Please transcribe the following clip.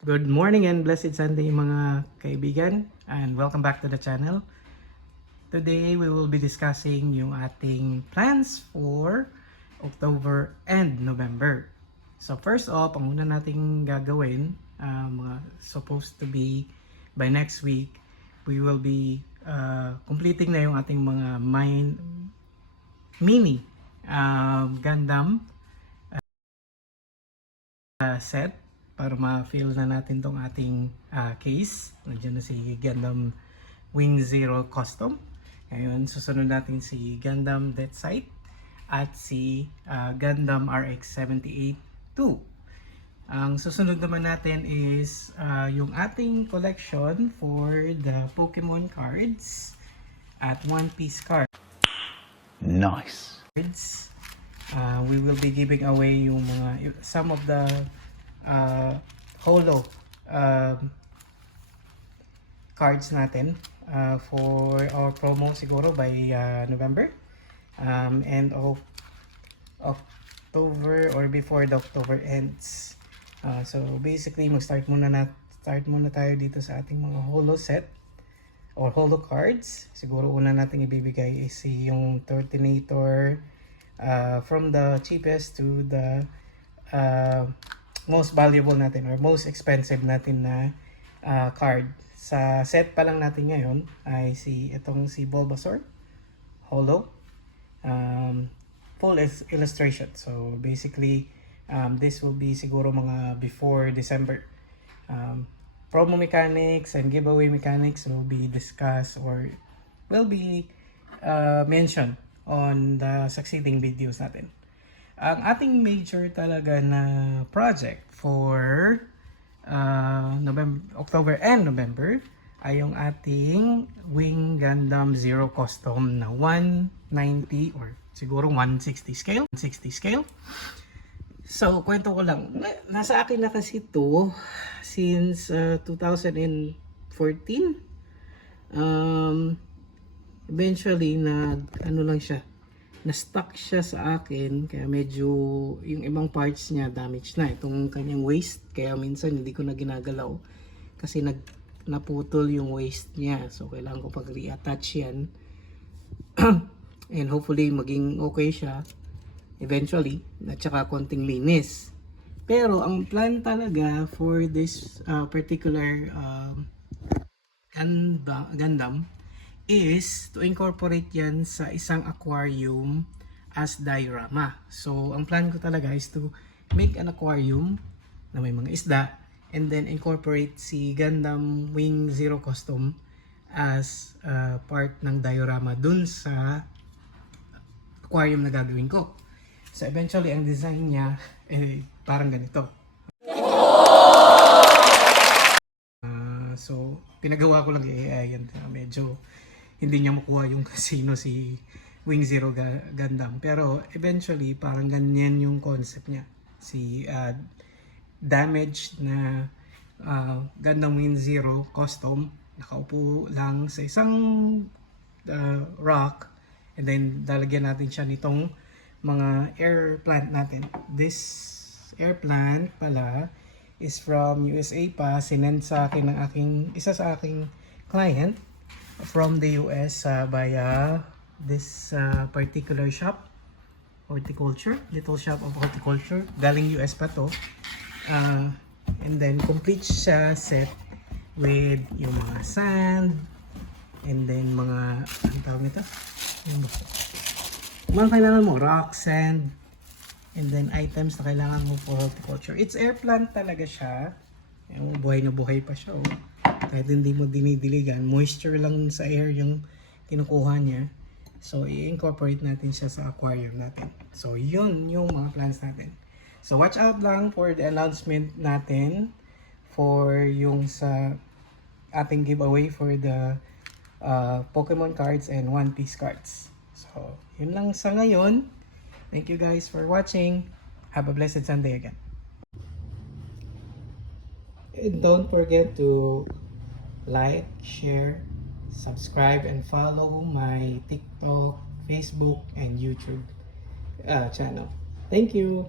Good morning and blessed Sunday mga kaibigan, and welcome back to the channel. Today we will be discussing yung ating plans for October and November. So first off, ang una nating gagawin, mga supposed to be by next week, we will be completing na yung ating mga mini Gundam set para ma-fill na natin tong ating case. Nandiyan na si Gundam Wing Zero Custom. Ngayon, susunod natin si Gundam Death Sight at si Gundam RX-78-2. Ang susunod naman natin is yung ating collection for the Pokemon cards at One Piece cards. Nice. We will be giving away yung some of the holo cards natin for our promo siguro by November and of October or before the October ends. So basically start muna tayo dito sa ating mga holo set or holo cards. Siguro una nating ibibigay is yung Turtonator, from the cheapest to the most valuable natin or most expensive natin na card. Sa set pa lang natin ngayon ay si Bulbasaur holo, full illustration. So basically this will be siguro mga before December. Promo mechanics and giveaway mechanics will be discussed or will be mentioned on the succeeding videos natin. Ang ating major talaga na project for October and November ay yung ating Wing Gundam Zero Custom na 190 or siguro 160 scale. So, kwento ko lang. Nasa akin na kasi ito since 2014. Eventually na-stuck siya sa akin, kaya medyo yung ibang parts niya damaged na. Itong kanyang waist, kaya minsan hindi ko na ginagalaw kasi naputol yung waist niya. So kailangan ko pag-reattach yan and hopefully maging okay siya eventually, at saka konting linis. Pero ang plan talaga for this particular Gundam is to incorporate yan sa isang aquarium as diorama. So, ang plan ko talaga is to make an aquarium na may mga isda and then incorporate si Gundam Wing Zero Custom as part ng diorama dun sa aquarium na gagawin ko. So, eventually, ang design niya parang ganito. So, pinagawa ko lang yung AI yan. Medyo hindi niya makuha yung casino si Wing Zero Gundam. Pero eventually, parang ganyan yung concept niya. Si damaged na Gundam Wing Zero Custom. Nakaupo lang sa isang rock. And then, dalagyan natin siya nitong mga air plant natin. This air plant pala is from USA pa. Sinend sa akin ng isa sa aking client from the US via this particular shop, horticulture, little shop of horticulture. Galing US pa to. And then complete siya set with yung mga sand and then mga ang tawag nito? Mga kailangan mo, rock, sand, and then items na kailangan mo for horticulture. It's air plant talaga siya. Yung buhay na buhay pa siya. Oh. Kahit hindi mo dinidiligan, moisture lang sa air yung kinukuha niya. So, i-incorporate natin siya sa aquarium natin. So, yun yung mga plans natin. So, watch out lang for the announcement natin for yung sa ating giveaway for the Pokemon cards and One Piece cards. So, yun lang sa ngayon. Thank you guys for watching. Have a blessed Sunday again. And don't forget to like, share, subscribe, and follow my TikTok, Facebook, and YouTube channel. Thank you.